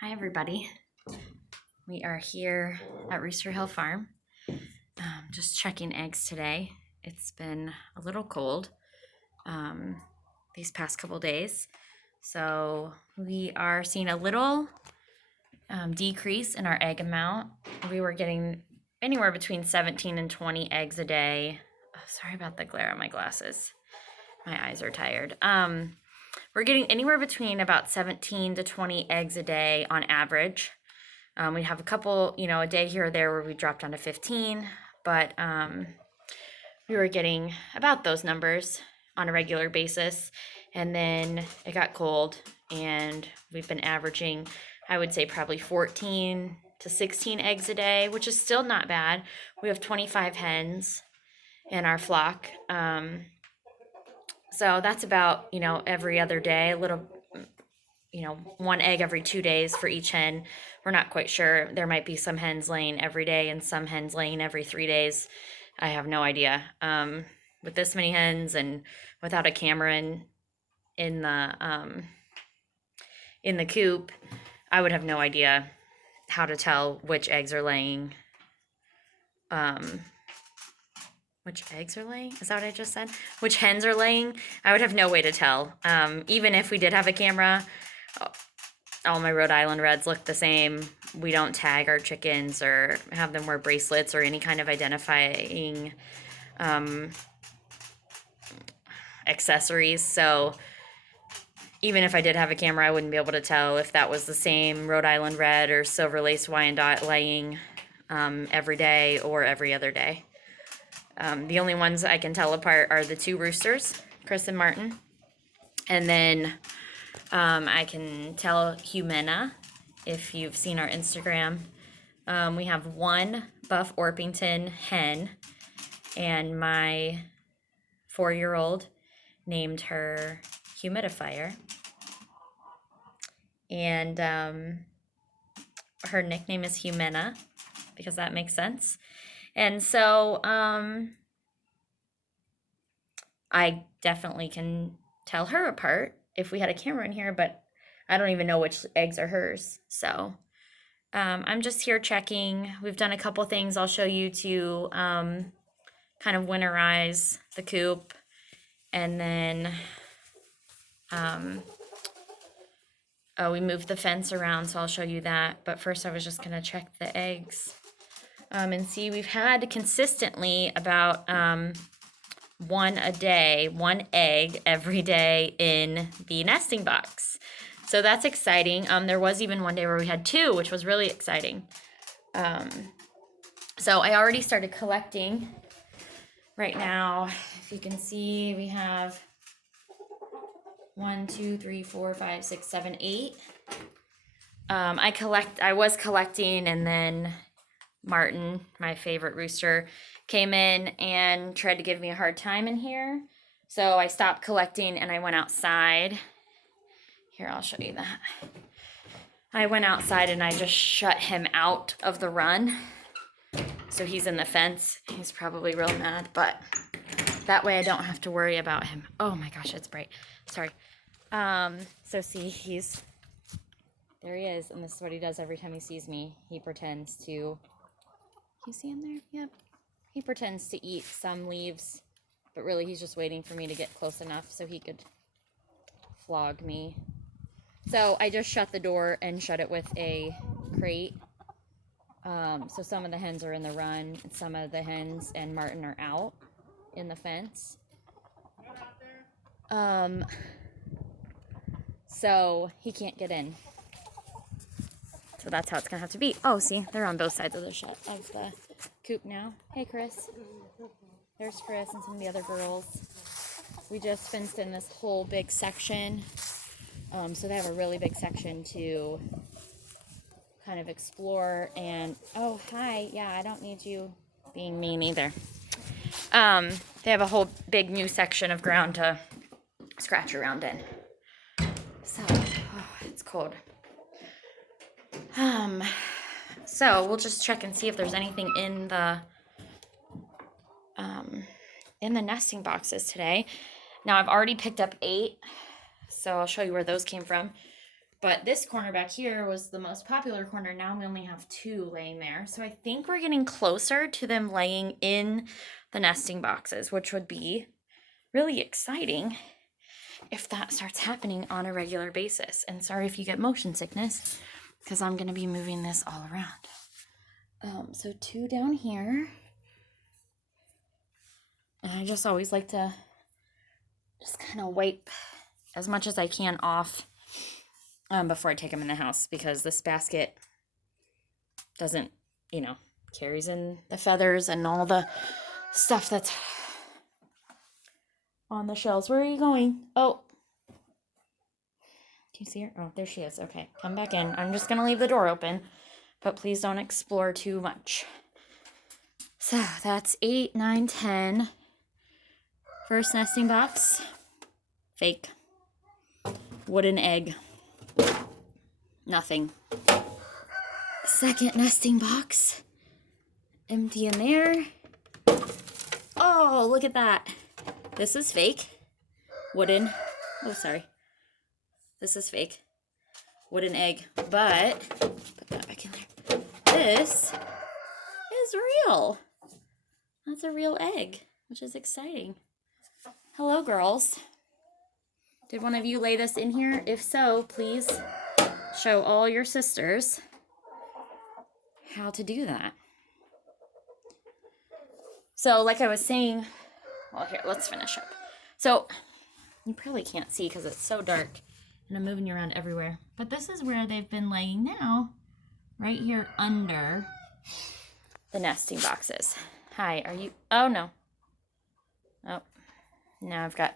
Hi everybody. We are here at Rooster Hill Farm, just checking eggs today. It's been a little cold these past couple days, so we are seeing a little decrease in our egg amount. We were getting anywhere between 17 and 20 eggs a day. Oh, sorry about the glare on my glasses. My eyes are tired. We're getting anywhere between about 17 to 20 eggs a day on average. We have a couple, a day here or there where we dropped down to 15, but we were getting about those numbers on a regular basis. And then it got cold and we've been averaging, I would say, probably 14 to 16 eggs a day, which is still not bad. We have 25 hens in our flock. So that's about, every other day, a little, one egg every 2 days for each hen. We're not quite sure. There might be some hens laying every day and some hens laying every 3 days. I have no idea. With this many hens and without a camera in the coop, I would have no idea how to tell which eggs are laying. Which eggs are laying? Is that what I just said? Which hens are laying? I would have no way to tell. Even if we did have a camera, all my Rhode Island Reds look the same. We don't tag our chickens or have them wear bracelets or any kind of identifying accessories. So even if I did have a camera, I wouldn't be able to tell if that was the same Rhode Island Red or Silver Lace Wyandotte laying every day or every other day. The only ones I can tell apart are the two roosters, Chris and Martin. And then I can tell Humana, if you've seen our Instagram. We have one Buff Orpington hen, and my 4-year-old named her Humidifier. And her nickname is Humana, because that makes sense. And so I definitely can tell her apart if we had a camera in here, but I don't even know which eggs are hers. So I'm just here checking. We've done a couple things I'll show you to kind of winterize the coop. And then we moved the fence around, so I'll show you that. But first I was just going to check the eggs. And see, we've had consistently about one egg every day in the nesting box. So that's exciting. There was even one day where we had 2, which was really exciting. So I already started collecting. Right now, if you can see, we have 1, 2, 3, 4, 5, 6, 7, 8. I was collecting, and then Martin, my favorite rooster, came in and tried to give me a hard time in here. So I stopped collecting and I went outside. Here, I'll show you that. I went outside and I just shut him out of the run. So he's in the fence. He's probably real mad, but that way I don't have to worry about him. Oh my gosh, it's bright. Sorry. So see, there he is, and this is what he does every time he sees me. He pretends to... You see him there? Yep. He pretends to eat some leaves, but really he's just waiting for me to get close enough so he could flog me. So I just shut the door and shut it with a crate. So some of the hens are in the run, and some of the hens and Martin are out in the fence. So he can't get in. So that's how it's gonna have to be. Oh, see, they're on both sides of the coop now. Hey, Chris. There's Chris and some of the other girls. We just fenced in this whole big section. So they have a really big section to kind of explore. And, oh, hi. Yeah, I don't need you being mean either. They have a whole big new section of ground to scratch around in. So, it's cold. So we'll just check and see if there's anything in the nesting boxes today. Now I've already picked up 8, so I'll show you where those came from. But this corner back here was the most popular corner. Now we only have 2 laying there. So I think we're getting closer to them laying in the nesting boxes, which would be really exciting if that starts happening on a regular basis. And sorry if you get motion sickness, because I'm going to be moving this all around. So 2 down here. And I just always like to just kind of wipe as much as I can off before I take them in the house, because this basket doesn't, carries in the feathers and all the stuff that's on the shelves. Where are you going? Oh, do you see her? Oh, there she is. Okay, come back in. I'm just going to leave the door open, but please don't explore too much. So that's 8, 9, 10. First nesting box, fake. Wooden egg, nothing. Second nesting box, empty in there. Oh, look at that. This is fake. Wooden. Oh, sorry. This is fake. Wooden egg. But, put that back in there. This is real. That's a real egg, which is exciting. Hello, girls. Did one of you lay this in here? If so, please show all your sisters how to do that. So like I was saying, well, here, let's finish up. So you probably can't see because it's so dark and I'm moving you around everywhere. But this is where they've been laying now, right here under the nesting boxes. Hi, are you? Oh, no. Oh, now I've got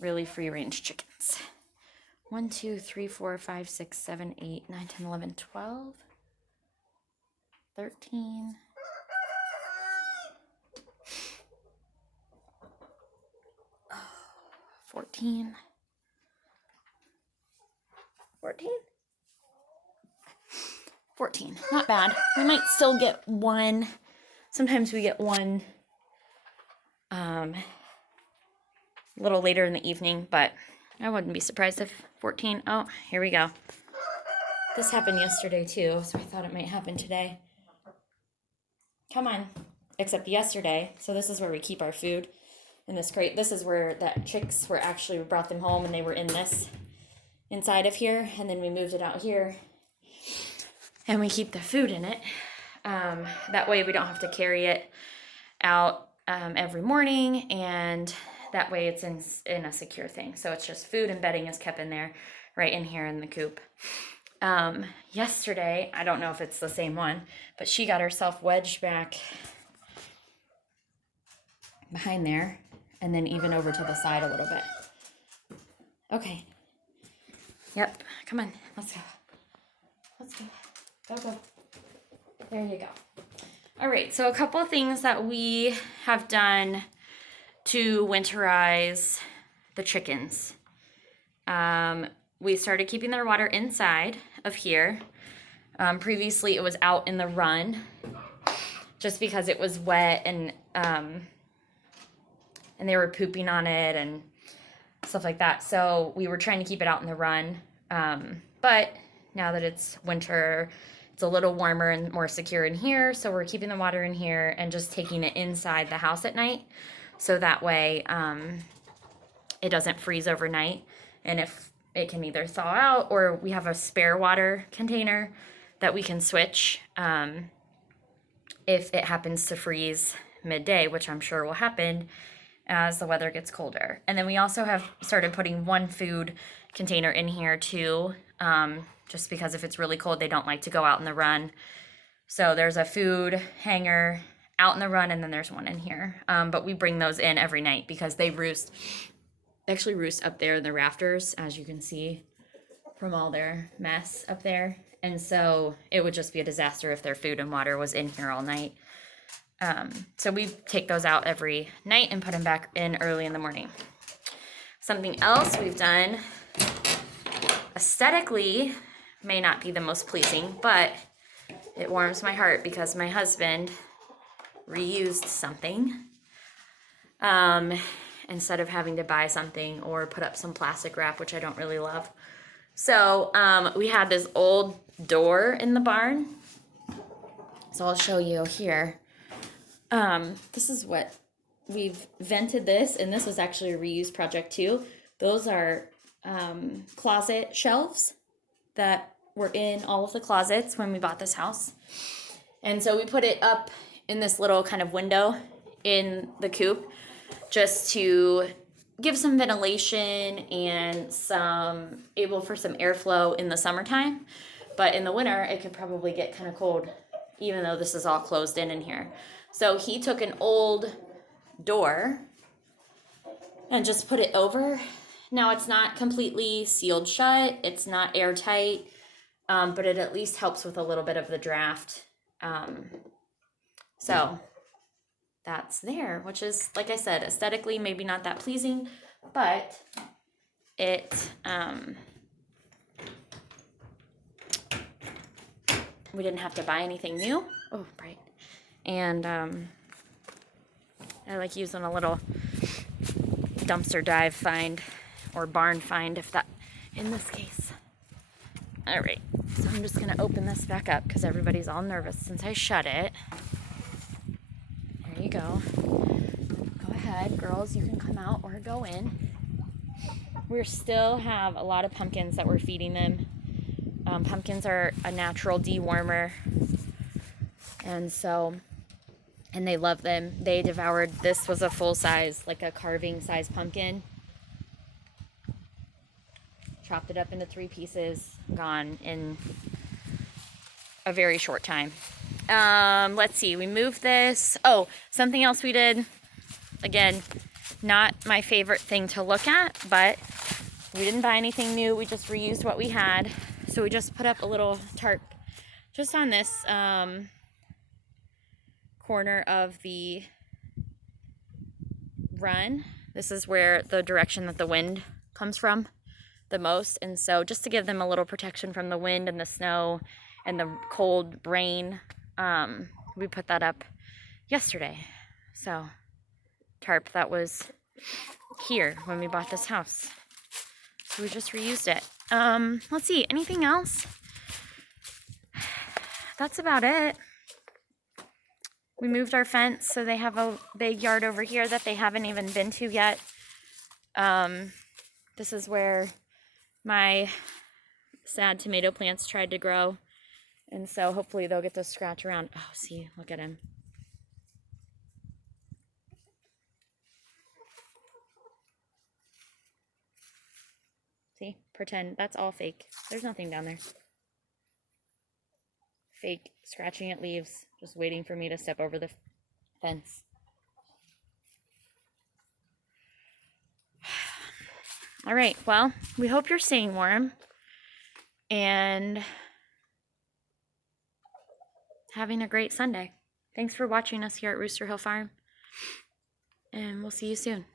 really free-range chickens. 1, 2, 3, 4, 5, 6, 7, 8, 9, 10, 11, 12, 13, 14, 14. Not bad. We might still get one. Sometimes we get one a little later in the evening, but I wouldn't be surprised if 14. Oh, here we go. This happened yesterday too, so I thought it might happen today. Come on. Except yesterday. So this is where we keep our food, in this crate. This is where the chicks were actually, we brought them home and they were in this inside of here, and then we moved it out here and we keep the food in it. That way we don't have to carry it out every morning, and that way it's in a secure thing. So it's just food and bedding is kept in there, right in here in the coop. Yesterday, I don't know if it's the same one, but she got herself wedged back behind there, and then even over to the side a little bit. Okay. Yep. Come on. Let's go. Let's go. Go. There you go. All right. So a couple of things that we have done to winterize the chickens. We started keeping their water inside of here. Previously, it was out in the run just because it was wet and they were pooping on it and stuff like that. So we were trying to keep it out in the run. But now that it's winter, it's a little warmer and more secure in here. So we're keeping the water in here and just taking it inside the house at night. So that way it doesn't freeze overnight. And if it can either thaw out, or we have a spare water container that we can switch if it happens to freeze midday, which I'm sure will happen as the weather gets colder. And then we also have started putting one food container in here too, just because if it's really cold, they don't like to go out in the run. So there's a food hanger out in the run, and then there's one in here. But we bring those in every night because they actually roost up there in the rafters, as you can see from all their mess up there. And so it would just be a disaster if their food and water was in here all night. So we take those out every night and put them back in early in the morning. Something else we've done, aesthetically, may not be the most pleasing, but it warms my heart because my husband reused something. Instead of having to buy something or put up some plastic wrap, which I don't really love. So we had this old door in the barn. So I'll show you here. This is what we've vented this, and this was actually a reuse project too. Those are closet shelves that were in all of the closets when we bought this house. And so we put it up in this little kind of window in the coop just to give some ventilation and some able for some airflow in the summertime. But in the winter, it could probably get kind of cold, even though this is all closed in here. So he took an old door and just put it over. Now it's not completely sealed shut. It's not airtight, but it at least helps with a little bit of the draft. So that's there, which is, like I said, aesthetically maybe not that pleasing, but it, we didn't have to buy anything new. Oh, bright. And I like using a little dumpster dive find or barn find, if that, in this case. All right, so I'm just gonna open this back up because everybody's all nervous since I shut it. There you go. Go ahead, girls, you can come out or go in. We still have a lot of pumpkins that we're feeding them. Pumpkins are a natural dewormer, and so, and they love them. They devoured, this was a full size, like a carving size pumpkin. Chopped it up into 3 pieces, gone in a very short time. Let's see, we moved this. Oh, something else we did, again, not my favorite thing to look at, but we didn't buy anything new. We just reused what we had. So we just put up a little tarp just on this corner of the run. This is where the direction that the wind comes from the most, and so just to give them a little protection from the wind and the snow and the cold rain, we put that up yesterday. So tarp that was here when we bought this house, so we just reused it. Let's see, anything else? That's about it. We moved our fence, so they have a big yard over here that they haven't even been to yet. This is where my sad tomato plants tried to grow, and so hopefully they'll get to scratch around. Oh, see, look at him. See, pretend that's all fake. There's nothing down there. Fake scratching at leaves, just waiting for me to step over the fence. All right, well, we hope you're staying warm and having a great Sunday. Thanks for watching us here at Rooster Hill Farm, and we'll see you soon.